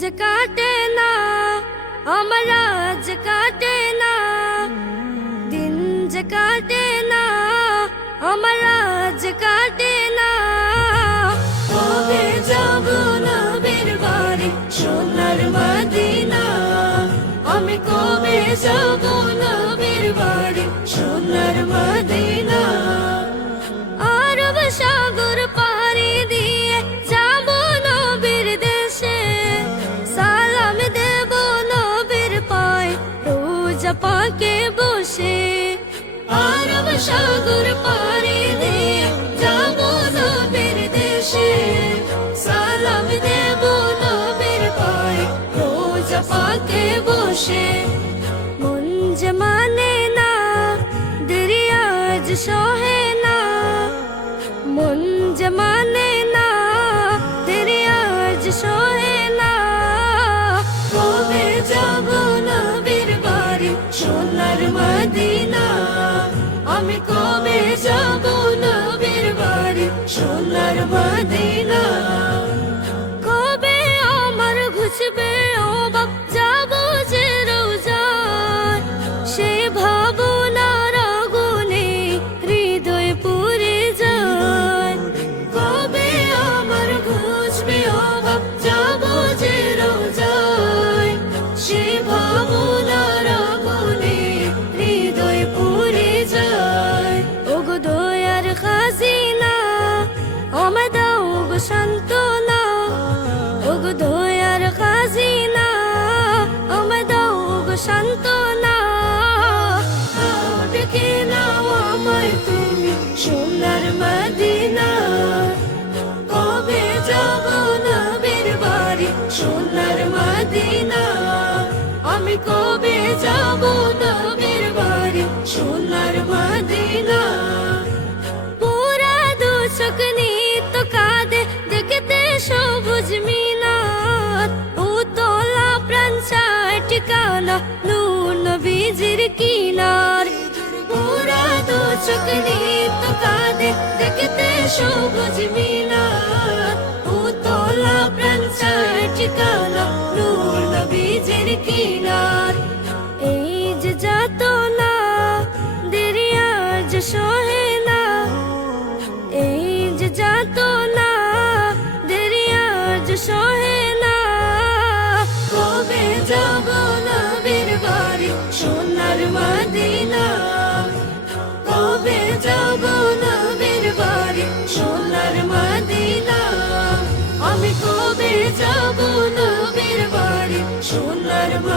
যে কাটে না আমার আজ কাটে না, দিন যে কাটে না আমার আজ কাটে না। কবে যাব নবীর বাড়ি সোনার মদিনা, আমি কবে যাব নবীর বাড়ি সোনার মদিনা। আরব সাগর পাড়ি দিয়ে যাব নবীর দেশে, সালাম দেব নবীর পায়ে রোজা পাকে বসে। আরব সাগর পাড়ি দিয়ে যাব নবীর দেশে, সালাম দেব নবীর পায়ে রোজা পাকে বসে। মন যে মানে না দরিয়া আজ সহে না, মন যে মানে না দরিয়া আজ সহে না। কবে যাব নবীর বাড়ি সোনার মদিনা, আমি কবে যাব নবীর বাড়ি সোনার মদিনা। কবে আমার ঘুচবে অবাক যাব যে রোজায়, সে ভাবনার আগুনে হৃদয় পুড়ে যায়। কবে আমার ঘুচবে অবাক যাব যে রোজায়, সে ভাবনার আগুনে হৃদয় পুড়ে যায়। ওগো দয়ার খাজিনা আমায় দাও গো সান্ত্বনা, ওগো দয়ার খাজিনা আমায় দাও গো সান্ত্বনা। ডেকে নাও আমায় তুমি সোনার মদিনা, কবে যাব নবীর বাড়ি সোনার মদিনা, আমি কবে যাব নবীর বাড়ি সোনার মদিনা। পুরা দু চোখ নিত কাঁদে দেখতে সবুজ মিনার, উতলা প্রাণ চায় ঠিকানা নূর নবীজির কিনার। পুরা দু চোখ নিত কাঁদে দেখতে সবুজ মিনার, উতলা প্রাণ চায় ঠিকানা নূর নবীজির কিনার। এই যে যাতনা দরিয়া আজ সহে না, এই যে যাতনা দরিয়া আজ সহে না। কবে যাব নবীর বাড়ি সোনার মদিনা, কবে যাব নবীর বাড়ি সোনার মদিনা, আমি কবে যাব নবীর বাড়ি সোনার মদিনা।